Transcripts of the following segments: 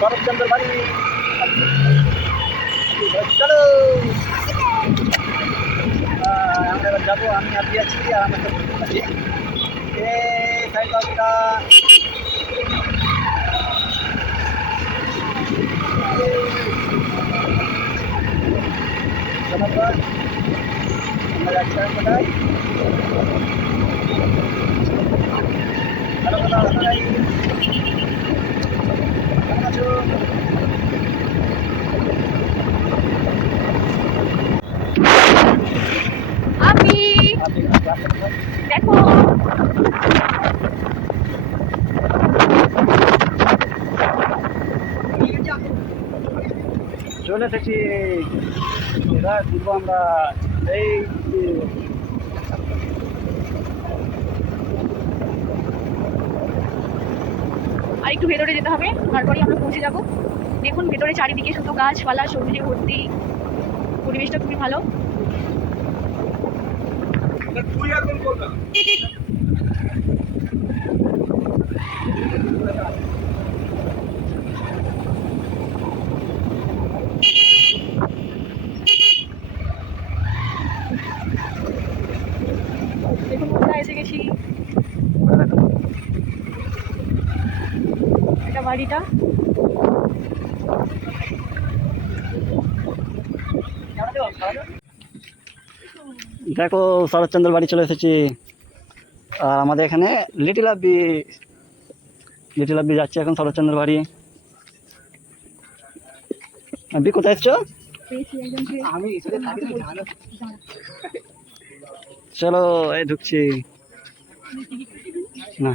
শরৎচন্দ্র বাড়ি। চলো আমরা এবার যাবো, আমি আর দিয়েছি আর আমার সাথে সাইড বাবুটা আমরা যাচ্ছি আর কোথায়? হ্যালো কোথাও কোথায় কেমন আছো? আমি দেখো চলে এসেছি, এবার ঘুরবো আমরা এই আর একটু ভেতরে যেতে হবে, তারপরে আমরা পৌঁছে যাব। দেখুন ভেতরে চারিদিকে শুধু গাছপালা সবুজে ভর্তি, পরিবেশটা খুবই ভালো। দেখুন আমরা এসে গেছি, এটা বাড়িটা। দেখো শরৎচন্দ্র বাড়ি চলে এসেছি। আর আমাদের এখানে লিটিল আব্বি যাচ্ছে এখন শরৎচন্দ্র বাড়ি। আব্বি কোথায় এসছো? চলো এই ঢুকছি না।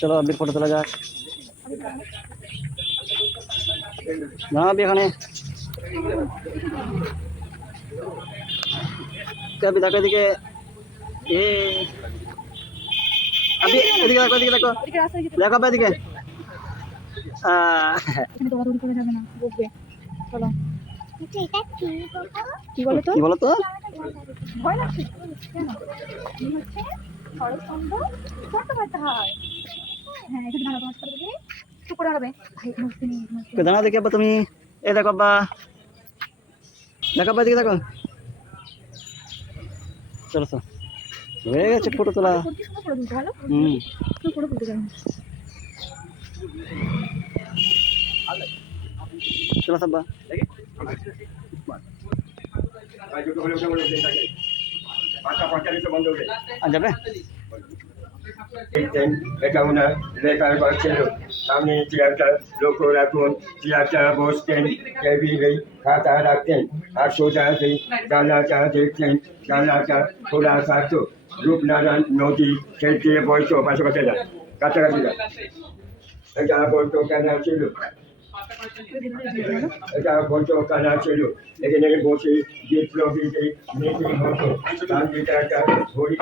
চলো আব্বির ফটো তোলা যাক। না আব্বি এখানে আব্বি দেখো এদিকে, এ আব্বি এদিকে দেখো, এদিকে দেখো, দেখো আব্বি এদিকে। কি বলো তো? কি বলো তো? ভয় লাগছে কেন? হচ্ছে শরৎচন্দ্র চট্টোপাধ্যায়। হ্যাঁ এখানে ভালো তোমার করে দিই চুপ করে হবে ভাই। জানা দেখি আব্বা তুমি, এ দেখো আব্বা, দেখো আব্বা এদিকে দেখো। চলো তো হয়ে গেছে ফটো তোলা। চলো আব্বা যাবে। এটা ওনার লেখার ঘর ছিল। সামনে চেয়ারটা লক্ষ্য রাখুন, চেয়ারটা বসতেন, টেবিলে খাতা রাখতেন আর সোজা সেই জানলাটা দেখতেন। জানলাটা খোলা থাকতো, রূপনারায়ণ নদী সেই দিয়ে বইতো পাশাপাশি যান, কাছাকাছি যান। এটা বলতো কেন ছিল, এটা বলতো কেন ছিল। এখানে বসে বিপ্লবীদের মিটিং হতো, গান্ধীটা একটা ঘড়ি।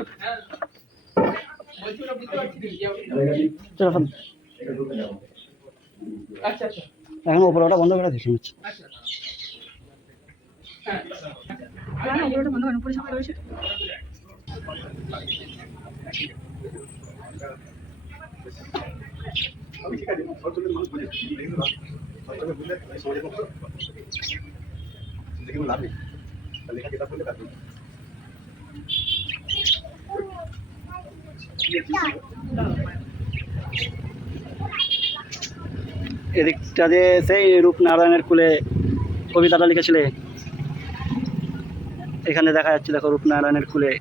এখন ওপরে ওটা বন্ধ করে দিচ্ছি। এদিকটা যে সেই রূপনারায়ণের কুলে কবিতাটা লিখেছিলে, এখানে দেখা যাচ্ছে দেখো রূপনারায়ণের কুলে।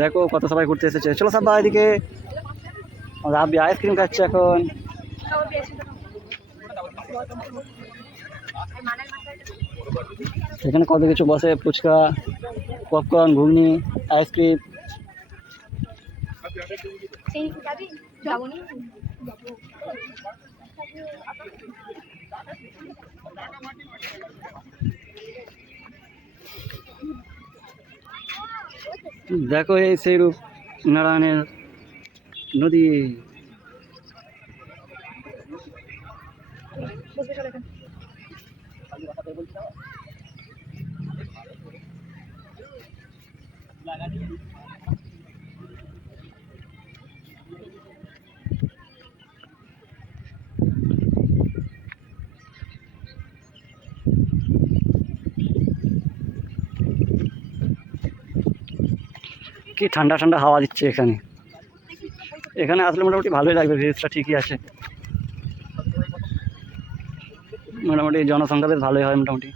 দেখো কত সবাই ঘুরতে এসেছে। চলো সব এদিকে, আব্বি আইসক্রিম খাচ্ছে এখন। এখানে কত কিছু বসে, ফুচকা, পপকর্ন, ঘুগনি, আইসক্রিম। সেই যাবি যাবো নি দেখো এই সেই রূপ নারায়ণের নদী। বসবে চলে এখানে। কি ঠান্ডা ঠান্ডা হাওয়া দিচ্ছে এখানে। এখানে আসলে মোটামুটি ভালোই লাগবে, ভিউজটা ঠিকই আছে, মোটামুটি জনসংখ্যা বেশ ভালোই হয় মোটামুটি।